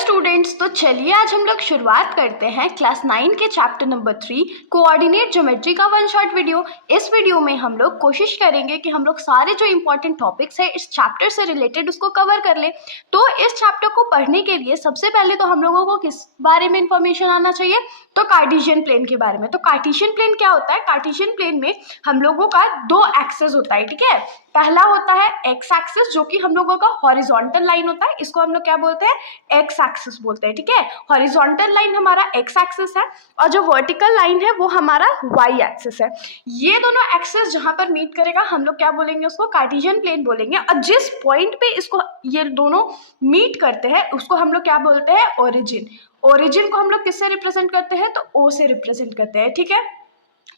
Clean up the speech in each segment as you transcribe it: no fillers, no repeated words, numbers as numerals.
Students, तो चलिए आज हम लोग शुरुआत करते हैं क्लास 9 के चैप्टर नंबर 3 कोऑर्डिनेट ज्योमेट्री का वन शॉट वीडियो। इस वीडियो में हम लोग कोशिश करेंगे कि हम लोग सारे जो इंपॉर्टेंट टॉपिक्स है इस चैप्टर से रिलेटेड उसको कवर कर ले। तो इस चैप्टर को पढ़ने के लिए सबसे पहले तो हम लोगों को किस बारे में इंफॉर्मेशन आना चाहिए, तो कार्टेशियन प्लेन के बारे में। तो कार्टेशियन प्लेन क्या होता है? कार्टेशियन प्लेन में हम लोगों का दो एक्सेस होता है, ठीक है। पहला होता है एक्स एक्सिस, जो कि हम लोगों का हॉरिजॉन्टल लाइन होता है, इसको हम लोग क्या बोलते हैं? एक्स एक्सिस बोलते हैं, ठीक है। हॉरिजॉन्टल लाइन हमारा एक्स एक्सिस है और जो वर्टिकल लाइन है वो हमारा वाई एक्सिस है। ये दोनों एक्सिस जहां पर मीट करेगा हम लोग क्या बोलेंगे? उसको कार्टेशियन प्लेन बोलेंगे। और जिस पॉइंट पे इसको ये दोनों मीट करते हैं उसको हम लोग क्या बोलते हैं? ओरिजिन। ओरिजिन को हम लोग किससे रिप्रेजेंट करते हैं? तो ओ से रिप्रेजेंट करते हैं, ठीक है।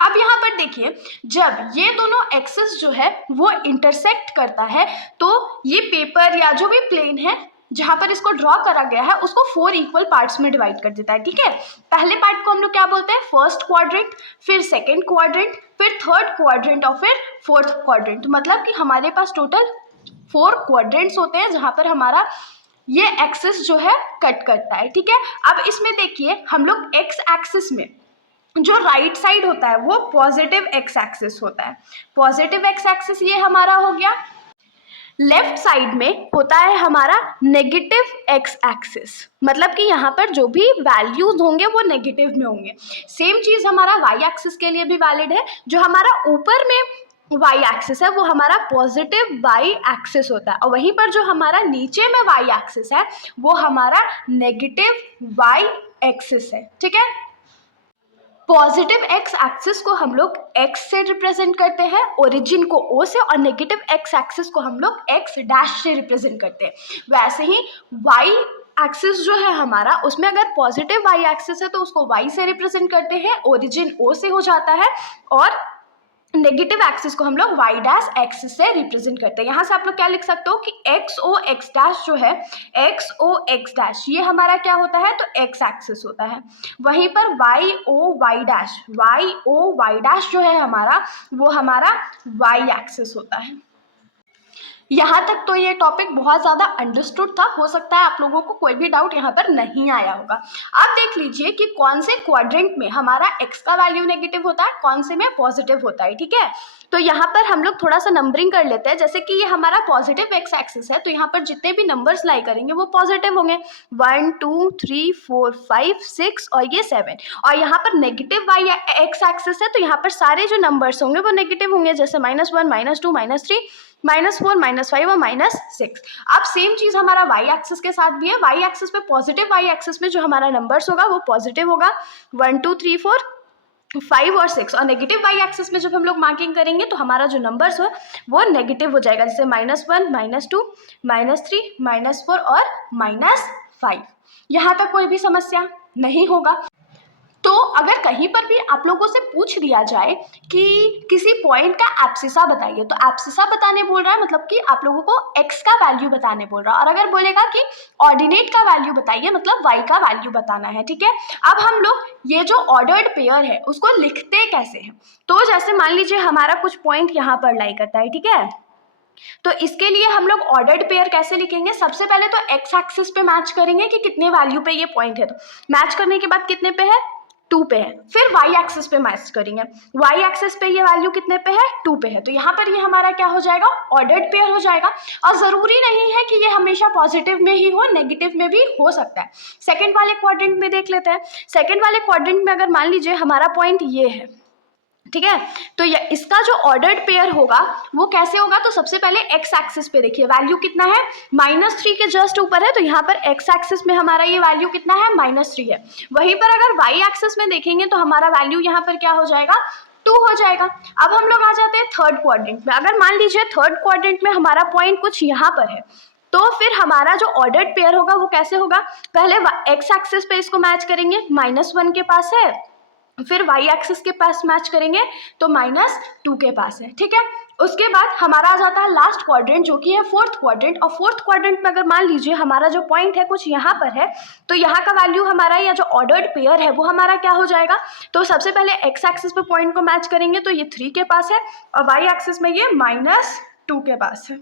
अब यहाँ पर देखिए, जब ये दोनों एक्सिस जो है वो इंटरसेक्ट करता है तो ये पेपर या जो भी प्लेन है जहां पर इसको ड्रॉ करा गया है उसको 4 इक्वल पार्ट्स में डिवाइड कर देता है, ठीक है। पहले पार्ट को हम लोग क्या बोलते हैं? फर्स्ट क्वाड्रेंट, फिर सेकंड क्वाड्रेंट, फिर थर्ड क्वाड्रेंट और फिर फोर्थ क्वाड्रेंट। मतलब कि हमारे पास टोटल 4 क्वाड्रेंट्स होते हैं जहां पर हमारा ये एक्सिस जो है कट करता है, ठीक है। अब इसमें देखिए, हम लोग एक्स एक्सिस में जो राइट साइड होता है वो पॉजिटिव एक्स एक्सिस होता है। पॉजिटिव एक्स एक्सिस ये हमारा हो गया। लेफ्ट साइड में होता है हमारा नेगेटिव एक्स एक्सिस, मतलब कि यहाँ पर जो भी वैल्यूज होंगे वो नेगेटिव में होंगे। सेम चीज हमारा वाई एक्सिस के लिए भी वैलिड है। जो हमारा ऊपर में वाई एक्सिस है वो हमारा पॉजिटिव वाई एक्सिस होता है और वहीं पर जो हमारा नीचे में वाई एक्सिस है वो हमारा नेगेटिव वाई एक्सिस है, ठीक है। पॉजिटिव एक्स एक्सिस को हम लोग एक्स से रिप्रेजेंट करते हैं, ओरिजिन को ओ से, और नेगेटिव एक्स एक्सिस को हम लोग एक्स डैश से रिप्रेजेंट करते हैं। वैसे ही वाई एक्सिस जो है हमारा, उसमें अगर पॉजिटिव वाई एक्सिस है तो उसको वाई से रिप्रेजेंट करते हैं, ओरिजिन ओ से हो जाता है, और नेगेटिव एक्सिस को हम लोग वाई डैश एक्सिस से रिप्रेजेंट करते हैं। यहाँ से आप लोग क्या लिख सकते हो कि एक्स ओ एक्स डैश जो है, एक्स ओ एक्स डैश ये हमारा क्या होता है? तो एक्स एक्सिस होता है। वहीं पर वाई ओ वाई डैश जो है हमारा, वो हमारा वाई एक्सिस होता है। यहाँ तक तो ये टॉपिक बहुत ज़्यादा अंडरस्टूड था। हो सकता है आप लोगों को कोई भी डाउट यहाँ पर नहीं आया होगा। अब देख लीजिए कि कौन से क्वाड्रेंट में हमारा x का वैल्यू नेगेटिव होता है, कौन से में पॉजिटिव होता है, ठीक है। तो यहाँ पर हम लोग थोड़ा सा नंबरिंग कर लेते हैं। जैसे कि ये हमारा पॉजिटिव एक्स एक्सिस है तो यहाँ पर जितने भी नंबर्स लाई करेंगे वो पॉजिटिव होंगे। 1 2 3 4 5 6 और ये 7। और यहाँ पर नेगेटिव वाई एक्स एक्सिस है तो यहाँ पर सारे जो नंबर्स होंगे वो नेगेटिव होंगे, जैसे -1 -2 -3 -4 -5 और -6। अब सेम चीज हमारा वाई एक्सिस के साथ भी है। वाई एक्सिस पे, पॉजिटिव वाई एक्सिस में जो हमारा नंबर्स होगा वो पॉजिटिव होगा, 1 2 3 4 5 और 6। और नेगेटिव वाई एक्सिस में जब हम लोग मार्किंग करेंगे तो हमारा जो नंबर्स हो वो नेगेटिव हो जाएगा, जैसे -1 -2 -3 -4 और -5। यहाँ तक कोई भी समस्या नहीं होगा। तो अगर कहीं पर भी आप लोगों से पूछ दिया जाए कि किसी पॉइंट का एब्सिसा बताइए, तो एब्सिसा बताने बोल रहा है, मतलब कि आप लोगों को x का वैल्यू बताने बोल रहा है। और अगर बोलेगा कि ऑर्डिनेट का वैल्यू बताइए, मतलब y का वैल्यू बताना है, ठीक है। अब हम लोग ये जो ऑर्डर्ड पेयर है उसको लिखते कैसे हैं? तो जैसे मान लीजिए हमारा कुछ पॉइंट यहाँ पर लाई करता है, ठीक है। तो इसके लिए हम लोग ऑर्डर्ड पेयर कैसे लिखेंगे? सबसे पहले तो एक्स एक्सिस पे मैच करेंगे कि कितने वैल्यू पे ये पॉइंट है। तो मैच करने के बाद कितने पे है? 2 पे है। फिर वाई एक्सिस पे मैच करेंगे, वाई एक्सिस पे ये वैल्यू कितने पे है? 2 पे है। तो यहाँ पर ये हमारा क्या हो जाएगा? ऑर्डर्ड पेयर हो जाएगा। और जरूरी नहीं है कि ये हमेशा पॉजिटिव में ही हो, नेगेटिव में भी हो सकता है। सेकंड वाले क्वाड्रेंट में देख लेते हैं। सेकंड वाले क्वाड्रेंट में अगर मान लीजिए हमारा पॉइंट ये है, ठीक है, तो इसका जो ऑर्डर्ड पेयर होगा वो कैसे होगा? तो सबसे पहले एक्स एक्सिस पे देखिए वैल्यू कितना है? -3 के जस्ट ऊपर है, तो यहाँ पर एक्स एक्सिस में हमारा ये वैल्यू कितना है? -3 है। वहीं पर अगर वाई एक्सिस में देखेंगे तो हमारा वैल्यू यहाँ पर क्या हो जाएगा? 2 हो जाएगा। अब हम लोग आ जाते हैं थर्ड क्वाड्रेंट में। अगर मान लीजिए थर्ड क्वाड्रेंट में हमारा पॉइंट कुछ यहाँ पर है, तो फिर हमारा जो ऑर्डर्ड पेयर होगा वो कैसे होगा? पहले एक्स एक्सिस पे इसको मैच करेंगे, -1 के पास है, फिर वाई एक्सिस के पास मैच करेंगे तो -2 के पास है, ठीक है। उसके बाद हमारा आ जाता है लास्ट क्वाड्रेंट जो कि है फोर्थ क्वाड्रेंट। और फोर्थ क्वाड्रेंट में अगर मान लीजिए हमारा जो पॉइंट है कुछ यहाँ पर है, तो यहाँ का वैल्यू हमारा या जो ऑर्डर्ड पेयर है वो हमारा क्या हो जाएगा? तो सबसे पहले एक्स एक्सिस पे पॉइंट को मैच करेंगे तो ये 3 के पास है और वाई एक्सिस में ये -2 के पास है।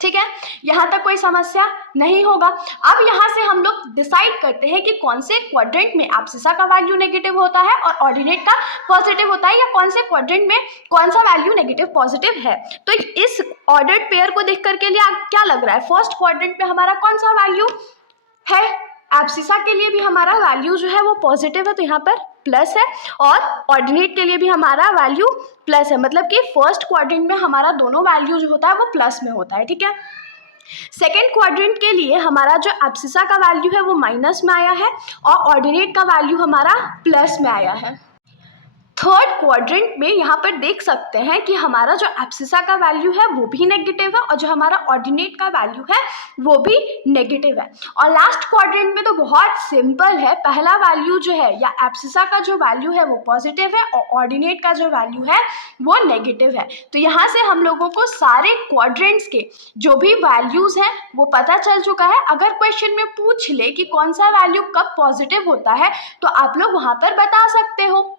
ठीक है, यहाँ तक कोई समस्या नहीं होगा। अब यहाँ से हम लोग डिसाइड करते हैं कि कौन से क्वाड्रेंट में एब्सिसा का वैल्यू नेगेटिव होता है और ऑर्डिनेट का पॉजिटिव होता है, या कौन से क्वाड्रेंट में कौन सा वैल्यू नेगेटिव पॉजिटिव है। तो इस ऑर्डर्ड पेयर को देख करके लिए क्या लग रहा है, फर्स्ट क्वाड्रेंट में हमारा कौन सा वैल्यू है, एब्सिसा के लिए भी हमारा वैल्यू जो है वो पॉजिटिव है, तो यहाँ पर प्लस है, और ऑर्डिनेट के लिए भी हमारा वैल्यू प्लस है, मतलब कि फर्स्ट क्वाड्रेंट में हमारा दोनों वैल्यू जो होता है वो प्लस में होता है। ठीक है, सेकेंड क्वाड्रेंट के लिए हमारा जो एब्सिसा का वैल्यू है वो माइनस में आया है और ऑर्डिनेट का वैल्यू हमारा प्लस में आया है। थर्ड क्वाड्रेंट में यहाँ पर देख सकते हैं कि हमारा जो एब्सिसा का वैल्यू है वो भी नेगेटिव है और जो हमारा ऑर्डिनेट का वैल्यू है वो भी नेगेटिव है। और लास्ट क्वाड्रेंट में तो बहुत सिंपल है, पहला वैल्यू जो है या एब्सिसा का जो वैल्यू है वो पॉजिटिव है और ऑर्डिनेट का जो वैल्यू है वो नेगेटिव है। तो यहाँ से हम लोगों को सारे क्वाड्रेंट्स के जो भी वैल्यूज हैं वो पता चल चुका है। अगर क्वेश्चन में पूछ ले कि कौन सा वैल्यू कब पॉजिटिव होता है तो आप लोग वहाँ पर बता सकते हो।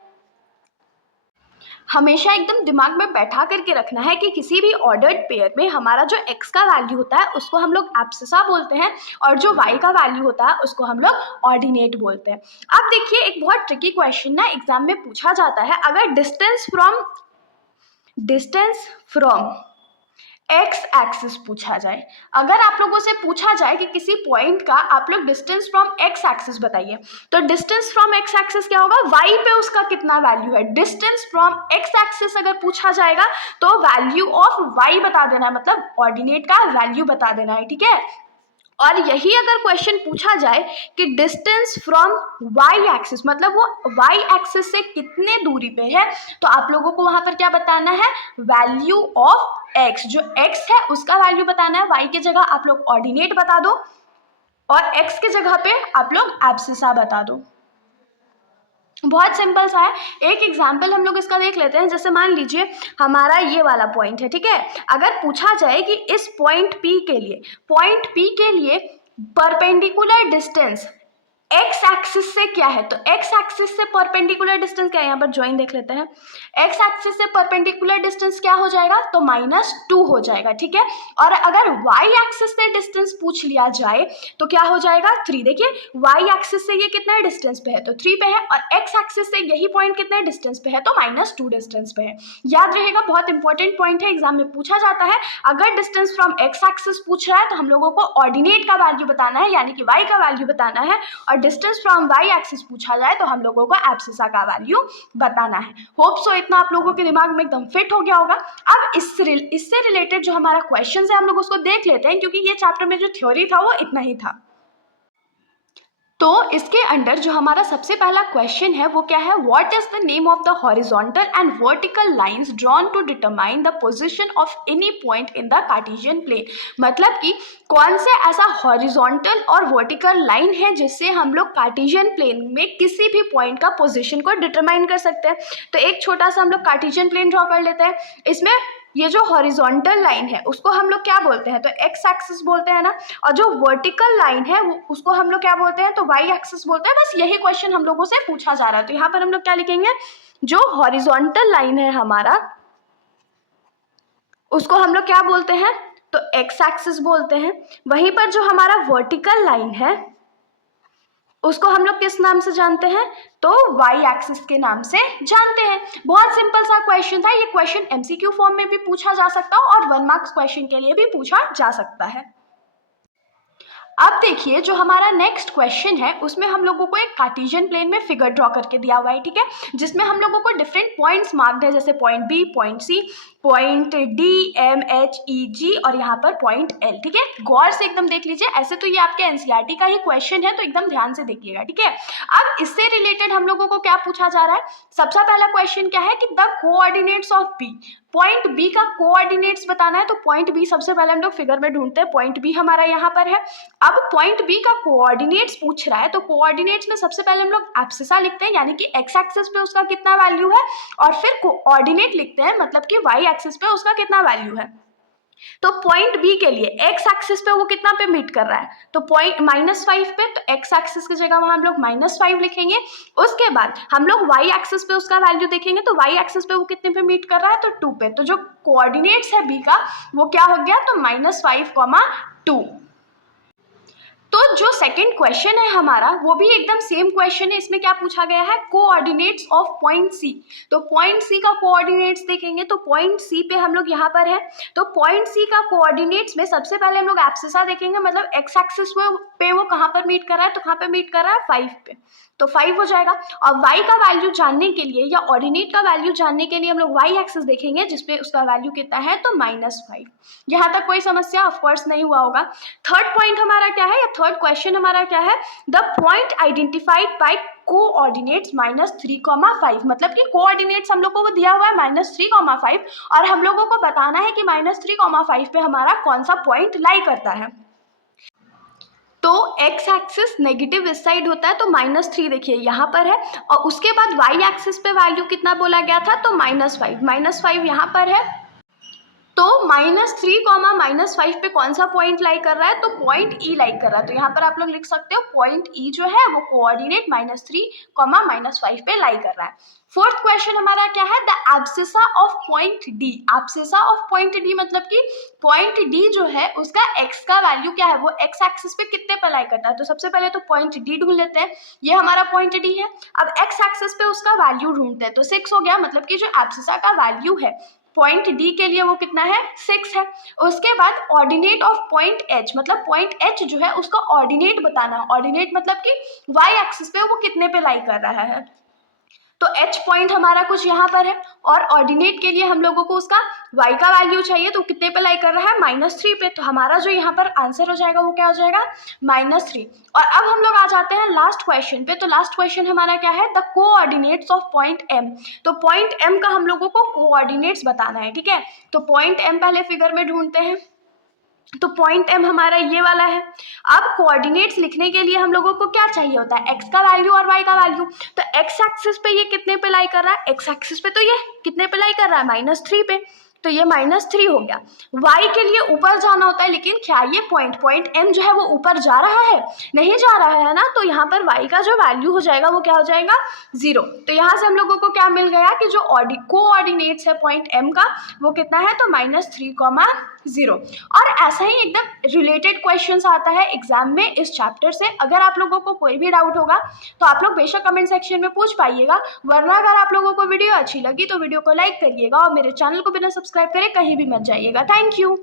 हमेशा एकदम दिमाग में बैठा करके रखना है कि किसी भी ऑर्डर्ड पेयर में हमारा जो x का वैल्यू होता है उसको हम लोग एब्सिसा बोलते हैं और जो y का वैल्यू होता है उसको हम लोग ऑर्डिनेट बोलते हैं। अब देखिए, एक बहुत ट्रिकी क्वेश्चन ना एग्जाम में पूछा जाता है, अगर डिस्टेंस फ्रॉम एक्स एक्सिस पूछा जाए, अगर आप लोगों से पूछा जाए कि किसी पॉइंट का आप लोग डिस्टेंस फ्रॉम एक्स एक्सिस बताइए, तो डिस्टेंस फ्रॉम एक्स एक्सिस क्या होगा, वाई पे उसका कितना वैल्यू है। डिस्टेंस फ्रॉम एक्स एक्सिस अगर पूछा जाएगा तो वैल्यू ऑफ वाई बता देना है, मतलब ऑर्डिनेट का वैल्यू बता देना है। ठीक है, और यही अगर क्वेश्चन पूछा जाए कि डिस्टेंस फ्रॉम वाई एक्सिस, मतलब वो वाई एक्सिस से कितने दूरी पे है, तो आप लोगों को वहां पर क्या बताना है, वैल्यू ऑफ एक्स, जो एक्स है उसका वैल्यू बताना है। वाई की जगह आप लोग ऑर्डिनेट बता दो और एक्स की जगह पे आप लोग एब्सिसा बता दो। बहुत सिंपल सा है। एक एग्जाम्पल हम लोग इसका देख लेते हैं। जैसे मान लीजिए हमारा ये वाला पॉइंट है, ठीक है, अगर पूछा जाए कि इस पॉइंट P के लिए परपेंडिकुलर डिस्टेंस एक्स एक्सिस से क्या है, तो एक्स एक्सिस से परपेंडिकुलर डिस्टेंस क्या है, यहाँ पर ज्वाइन देख लेते हैं। एक्स एक्सिस से परपेंडिकुलर डिस्टेंस क्या हो जाएगा, तो -2 हो जाएगा। ठीक है, और अगर वाई एक्सिस से डिस्टेंस पूछ लिया जाए तो क्या हो जाएगा, 3। देखिए वाई एक्सिस से ये कितना डिस्टेंस पे है, तो 3 पे है, और एक्स एक्सिस से यही पॉइंट कितने डिस्टेंस पे है, तो -2 डिस्टेंस पे है। याद रहेगा, बहुत इंपॉर्टेंट पॉइंट है, एग्जाम में पूछा जाता है। अगर डिस्टेंस फ्रॉम एक्स एक्सिस पूछ रहा है तो हम लोगों को ऑर्डिनेट का वैल्यू बताना है, यानी कि वाई का वैल्यू बताना है, और डिस्टेंस फ्रॉम वाई एक्सिस पूछा जाए तो हम लोगों को एब्सिसा का वैल्यू बताना है। होप सो इतना आप लोगों के दिमाग में एकदम फिट हो गया होगा। अब इससे रिलेटेड जो हमारा क्वेश्चन है हम लोग उसको देख लेते हैं, क्योंकि ये चैप्टर में जो थ्योरी था वो इतना ही था। तो इसके अंडर जो हमारा सबसे पहला क्वेश्चन है वो क्या है, what is the name of the horizontal and vertical lines drawn to determine the position of any point in the Cartesian plane. मतलब कि कौन से ऐसा हॉरिजॉन्टल और वर्टिकल लाइन है जिससे हम लोग कार्टेशियन प्लेन में किसी भी पॉइंट का पोजीशन को डिटरमाइन कर सकते हैं। तो एक छोटा सा हम लोग कार्टेशियन प्लेन ड्रॉ कर लेते हैं। इसमें ये जो हॉरिजॉन्टल लाइन है उसको हम लोग क्या बोलते हैं, तो एक्स एक्सिस बोलते हैं ना, और जो वर्टिकल लाइन है उसको हम लोग क्या बोलते हैं, तो वाई एक्सिस बोलते हैं। बस यही क्वेश्चन हम लोगों से पूछा जा रहा है। तो यहाँ पर हम लोग क्या लिखेंगे, जो हॉरिजॉन्टल लाइन है हमारा उसको हम लोग क्या बोलते हैं, तो एक्स एक्सिस बोलते हैं। वहीं पर जो हमारा वर्टिकल लाइन है उसको हम लोग किस नाम से जानते हैं, तो वाई एक्सिस के नाम से जानते हैं। बहुत सिंपल सा क्वेश्चन था। ये क्वेश्चन एमसीक्यू फॉर्म में भी पूछा जा सकता है और 1 मार्क्स क्वेश्चन के लिए भी पूछा जा सकता है। अब देखिए जो हमारा नेक्स्ट क्वेश्चन है उसमें हम लोगों को एक कार्टेशियन प्लेन में फिगर ड्रॉ करके दिया हुआ है, ठीक है, जिसमें हम लोगों को डिफरेंट पॉइंट्स मार्क्ड है, जैसे point B, point C, point D, M, H, E, G और यहाँ पर पॉइंट एल। ठीक है, गौर से एकदम देख लीजिए। ऐसे तो ये आपके एनसीईआरटी का ही क्वेश्चन है, तो एकदम ध्यान से देखिएगा। ठीक है, अब इससे रिलेटेड हम लोगों को क्या पूछा जा रहा है, सबसे पहला क्वेश्चन क्या है कि the coordinates of b, point b का कोऑर्डिनेट्स बताना है। तो पॉइंट बी सबसे पहले हम लोग फिगर में ढूंढते हैं। पॉइंट बी हमारा यहाँ पर है। अब पॉइंट बी का कोऑर्डिनेट्स पूछ रहा है, तो कोऑर्डिनेट्स में सबसे पहले हम लोग एब्सिसा लिखते हैं, यानी कि एक्स एक्सिस पे उसका कितना वैल्यू है, और फिर कोऑर्डिनेट लिखते हैं, मतलब कि वाई एक्सिस पे उसका कितना वैल्यू है। तो पॉइंट बी के लिए एक्स एक्सिस पे वो कितना पे मीट कर रहा है, तो पॉइंट -5 पे, तो एक्स एक्सिस की जगह वहां हम लोग -5 लिखेंगे। उसके बाद हम लोग वाई एक्सिस पे उसका वैल्यू देखेंगे, तो वाई एक्सिस पे वो कितने पे मीट कर रहा है, तो 2 पे। तो जो कोऑर्डिनेट्स है बी का वो क्या हो गया, तो -5, 2। तो जो सेकंड क्वेश्चन है हमारा वो भी एकदम सेम क्वेश्चन है। इसमें क्या पूछा गया है, कोऑर्डिनेट्स ऑफ पॉइंट सी। तो पॉइंट सी का कोऑर्डिनेट्स देखेंगे, तो पॉइंट सी पे हम लोग यहाँ पर है, तो पॉइंट सी का कोऑर्डिनेट्स में सबसे पहले हम लोग एब्सिसा देखेंगे, मतलब एक्स एक्सिस पे वो कहाँ पर मीट कर रहा है, तो कहाँ पे मीट कर रहा है, 5 पे, तो 5 हो जाएगा। और y का वैल्यू जानने के लिए या ऑर्डिनेट का वैल्यू जानने के लिए हम लोग y एक्सिस देखेंगे, जिसपे उसका वैल्यू कितना है, तो -5। यहाँ तक कोई समस्या ऑफकोर्स नहीं हुआ होगा। थर्ड पॉइंट हमारा क्या है, या थर्ड क्वेश्चन हमारा क्या है, the point identified by coordinates -3, 5, मतलब कि कोऑर्डिनेट्स हम लोग को वो दिया हुआ है -3, 5, और हम लोगों को बताना है कि -3, 5 पे हमारा कौन सा पॉइंट लाई करता है। तो x एक्सिस नेगेटिव इस साइड होता है, तो -3 देखिए यहाँ पर है, और उसके बाद y एक्सिस पे वैल्यू कितना बोला गया था, तो -5 यहाँ पर है। तो -3, -5 पे कौन सा पॉइंट लाई कर रहा है, तो पॉइंट ई लाई कर रहा है। तो यहाँ पर आप लोग लिख सकते हो पॉइंट ई जो है वो कोऑर्डिनेट -3, -5 पे लाई कर रहा है। फोर्थ क्वेश्चन हमारा क्या है, the abscissa of point D. Abscissa of point D मतलब कि पॉइंट डी जो है उसका एक्स का वैल्यू क्या है, वो एक्स एक्सिस पे कितने पे लाई करता है। तो सबसे पहले तो पॉइंट डी ढूंढ लेते हैं, ये हमारा पॉइंट डी है। अब एक्स एक्सिस पे उसका वैल्यू ढूंढते हैं, तो 6 हो गया, मतलब कि जो एब्सिसा का वैल्यू है पॉइंट डी के लिए वो कितना है, 6 है। उसके बाद ऑर्डिनेट ऑफ पॉइंट एच, मतलब पॉइंट एच जो है उसका ऑर्डिनेट बताना। ऑर्डिनेट मतलब कि वाई एक्सिस पे वो कितने पे लाई कर रहा है, तो एच पॉइंट हमारा कुछ यहाँ पर है, और ऑर्डिनेट के लिए हम लोगों को उसका y का वैल्यू चाहिए, तो कितने पे लाई कर रहा है, -3 पे। तो हमारा जो यहाँ पर आंसर हो जाएगा वो क्या हो जाएगा, -3। और अब हम लोग आ जाते हैं लास्ट क्वेश्चन पे। तो लास्ट क्वेश्चन हमारा क्या है, the coordinates of point m। तो पॉइंट m का हम लोगों को कोऑर्डिनेट्स बताना है, ठीक है। तो पॉइंट m पहले फिगर में ढूंढते हैं, तो पॉइंट m हमारा ये वाला है। अब कोऑर्डिनेट्स लिखने के लिए हम लोगों को क्या चाहिए होता है, x का वैल्यू और y का वैल्यू। तो x एक्सिस पे ये कितने पे लाई कर रहा है, x एक्सिस पे तो ये कितने पे लाई कर रहा है, -3 पे, तो ये -3 हो गया। y के लिए ऊपर जाना होता है, लेकिन क्या ये पॉइंट m जो है वो ऊपर जा रहा है, नहीं जा रहा है ना, तो यहाँ पर y का जो वैल्यू हो जाएगा वो क्या हो जाएगा, 0। तो यहाँ से हम लोगों को क्या मिल गया कि जो कोऑर्डिनेट्स है पॉइंट m का वो कितना है, तो -3, 0। और ऐसा ही एकदम रिलेटेड क्वेश्चंस आता है एग्जाम में इस चैप्टर से। अगर आप लोगों को कोई भी डाउट होगा तो आप लोग बेशक कमेंट सेक्शन में पूछ पाइएगा, वरना अगर आप लोगों को वीडियो अच्छी लगी तो वीडियो को लाइक करिएगा, और मेरे चैनल को बिना सब्सक्राइब करे कहीं भी मत जाइएगा। Thank you.